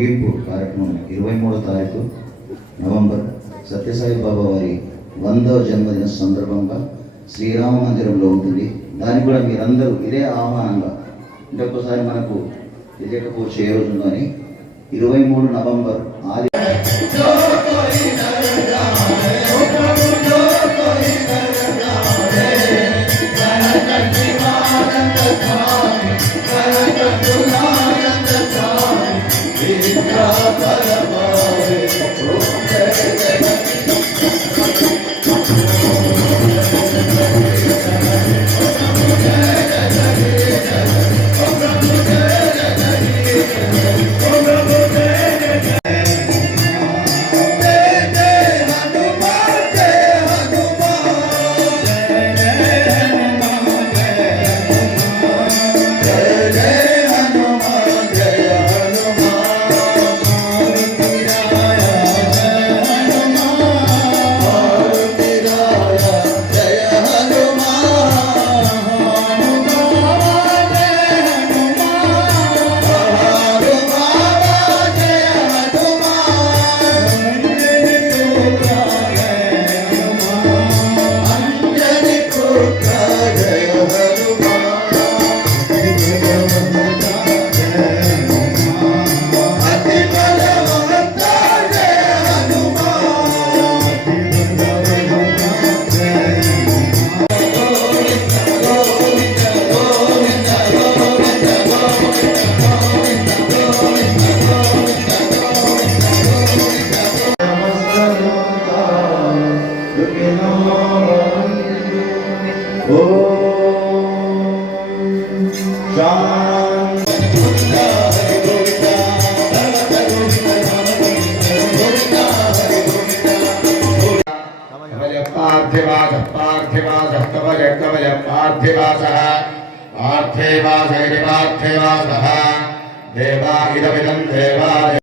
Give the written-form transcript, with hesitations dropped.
ముగింపు కార్యక్రమం 23వ తారీఖు నవంబర్ సత్యసాయి బాబా వారి 100వ జన్మదిన సందర్భంగా శ్రీరామ మందిరంలో ఉంటుంది. దానికి కూడా మీరందరూ ఇదే ఆహ్వానంగా, అంటే ఒక్కసారి మనకు తెలియకపోవచ్చు ఏ రోజు ఉందని 23 నవంబర్ ఆది पार्थिवासः देवा इदमिदं देवाय